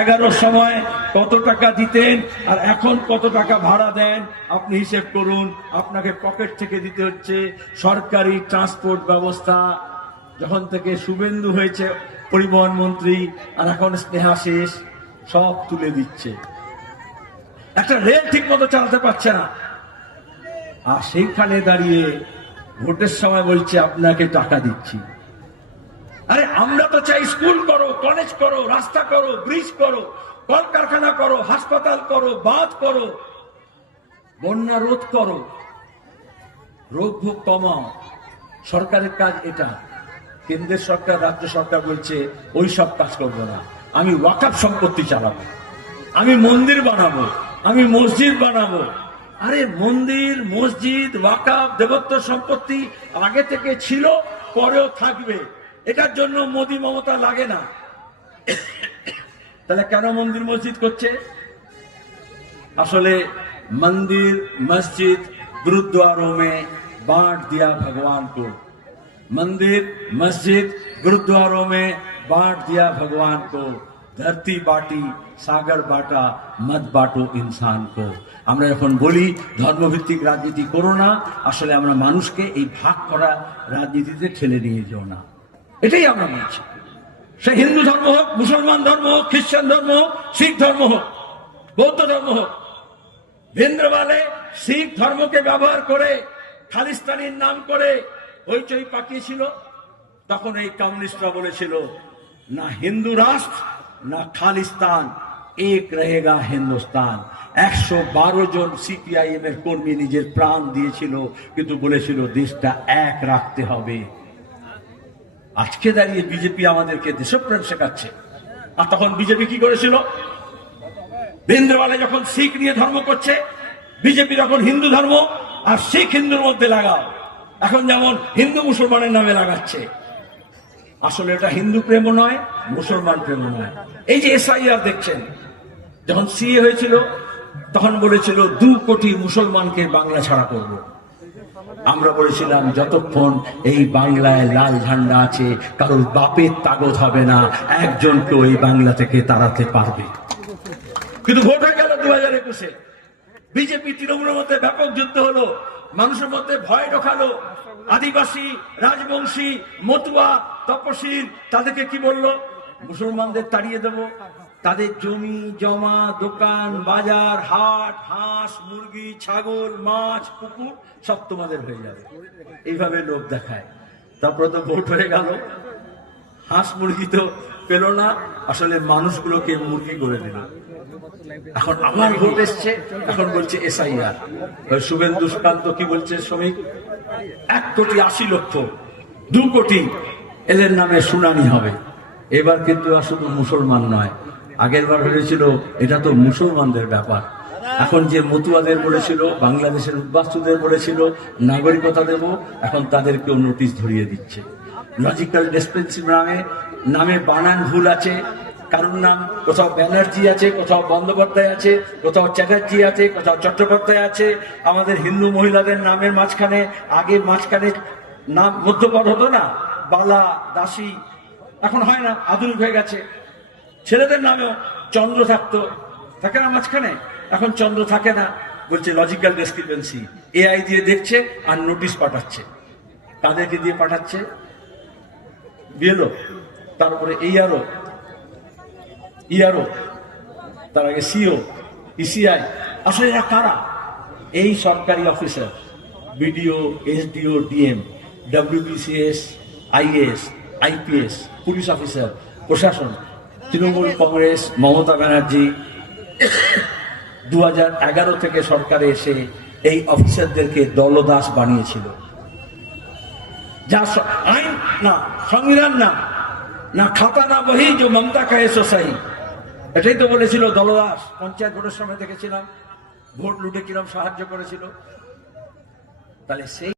এগারোর সময় কত টাকা দিতেন আর এখন কত টাকা ভাড়া দেন, আপনি হিসেব করুন, আপনাকে পকেট থেকে দিতে হচ্ছে সরকারি ট্রান্সপোর্ট ব্যবস্থা। যখন থেকে শুভেন্দু হয়েছে পরিবহন মন্ত্রী, আর এখন স্নেহা শেষ, সব তুলে দিচ্ছে। একটা রেল ঠিক মতো চালাতে পারছে না। আর সেইখানে দাঁড়িয়ে ভোটের সময় বলছে, আপনাকে টাকা দিচ্ছি। আরে, আমরা তো চাই স্কুল করো কলেজ করো, রাস্তা করো ব্রিজ করো, কলকারখানা করো, হাসপাতাল করো, বাঁধ করো, বন্যা রোধ করো। রোগ ভোগ কমাও সরকারের কাজ এটা। কেন্দ্রের সরকার, রাজ্য সরকার বলছে, ওই সব কাজ করব না। আমি ওয়াকাপ সম্পত্তি চালাবো। আমি মন্দির বানাবো। আমি মসজিদ বানাবো। আরে, মন্দির, মসজিদ ওয়াকাপ দেবত্ব সম্পত্তি আগে থেকে ছিল, পরেও থাকবে। এটার জন্য মোদি মমতা লাগে না তাহলে কেন মন্দির মসজিদ করছে আসলে मंदिर मस्जिद गुरुद्वारों में बांट दिया भगवान को मंदिर मस्जिद गुरुद्वारों में बांट दिया भगवान को धरती बाटी সাগর বাটা মত বাটো ইনসান কো আমরা যখন বলি ধর্মভিত্তিক রাজনীতি করো না আসলে আমরা মানুষকে এই ভাগ করা রাজনীতিতে ঠেলে নিয়ে যাও না এটাই আমরা বলছি সে হিন্দু ধর্ম হোক, মুসলমান ধর্ম হোক, খ্রিস্টান ধর্ম হোক, শিখ ধর্ম হোক, বৌদ্ধ ধর্ম হোক, ভিন্দ্রবালে শিখ ধর্মকে ব্যবহার করে খালিস্তানির নাম করে হইচই পাকিয়েছিল। তখন এই কমিউনিস্টরা বলেছিল, না হিন্দু রাষ্ট্র, না খালিস্তান, এক রহেগা হিন্দুস্তান। একশো বারো জন সিপিআইএম এর কর্মী নিজের প্রাণ দিয়েছিল, কিন্তু বলেছিল, দেশটা এক রাখতে হবে। আজকে দাঁড়িয়ে বিজেপি আমাদেরকে দেশপ্রেম শেখাচ্ছে। আর তখন বিজেপি কি করেছিল? ভিন্দ্রওয়ালে যখন শিখ নিয়ে ধর্ম করছে, বিজেপি যখন হিন্দু ধর্ম, আর শিখ হিন্দুর মধ্যে লাগাও। এখন যেমন হিন্দু মুসলমানের নামে লাগাচ্ছে। আসলে এটা হিন্দু প্রেম নয়, মুসলমান প্রেম নয়। এই যে এসআইআর দেখছেন, যখন সিএ হয়েছিল, তখন বলেছিল, দু কোটি মুসলমানকে বাংলা ছাড়া করব। আমরা বলেছিলাম, যতক্ষণ এই বাংলায় লাল ঝান্ডা আছে, কারোর বাপের তাগত হবে না, একজনকে ওই বাংলা থেকে তাড়াতে পারবে। কিন্তু ভোট হয়ে গেল দু হাজার একুশে। বিজেপি তৃণমূলের মধ্যে ব্যাপক যুদ্ধ হলো, মানুষের মধ্যে ভয় ঢোকালো। আদিবাসী, রাজবংশী, মতুয়া, তপশীল, তাদেরকে কি বলল? মুসলমানদের তাড়িয়ে দেব। তাদের জমি, জমা, দোকান, বাজার, হাট, হাঁস, মুরগি, ছাগল, মাছ, পুকুর সব তোমাদের হয়ে যাবে। এইভাবে লোক দেখায়। তারপরে তো ভোট হয়ে গেল। হাঁস, মুরগি তো পেল না। আসলে মানুষগুলোকে মুরগি করে দিল। এখন আবার ভোট এসছে। এখন বলছে এসআইআর। শুভেন্দু সুকান্ত কি বলছে, শ্রমিক? এক কোটি আশি লক্ষ, দু কোটি। এদের নামে শুনানি হবে। এবার কিন্তু আর শুধু মুসলমান নয় আগের বার হয়েছিল এটা তো মুসলমানদের ব্যাপার। এখন যে মতুয়াদের বলেছিল, বাংলাদেশের উদ্বাস্তুদের বলেছিল, নাগরিকতা দেব। এখন তাদেরকেও নোটিশ ধরিয়ে দিচ্ছে। লজিক্যাল ডিসপেন্সি নামে নামে বানান ভুল আছে। কারোর নাম? কোথাও ব্যানার্জি আছে, কোথাও বন্দ্যোপাধ্যায় আছে, কোথাও চ্যাটার্জি আছে, কোথাও চট্টোপাধ্যায় আছে। আমাদের হিন্দু মহিলাদের নামের মাঝখানে, আগে মাঝখানে নাম মধ্যপদ হতো না? বালা, দাসী, এখন হয় না আধুনিক হয়ে গেছে। ছেলেদের নামেও চন্দ্র থাকতো। থাকে না মাঝখানে? এখন চন্দ্র থাকে না। বলছে লজিক্যাল ডিসক্রিপেন্সি এআই দিয়ে দেখছে আর নোটিশ পাঠাচ্ছে। তাদেরকে দিয়ে পাঠাচ্ছে? বিএলও তারপরে এই আরও ইআরও তার আগে সিও ইসিআই আসলে এরা কারা? এই সরকারি officer BDO SDO DM WBCS IAS IPS police officer, প্রশাসন তৃণমূল কংগ্রেস মমতা ব্যানার্জি দু থেকে সরকারে এসে এই অফিসারদেরকে দলদাস বানিয়েছিল। যা আইন না, সংবিধান না না খাতা না বহি যে মমতা কায়ে সোসাই এটাই তো বলেছিল দলদাস। পঞ্চায়েত ভোটের সময় দেখেছিলাম, ভোট লুটে কিরম সাহায্য করেছিল। তাহলে সেই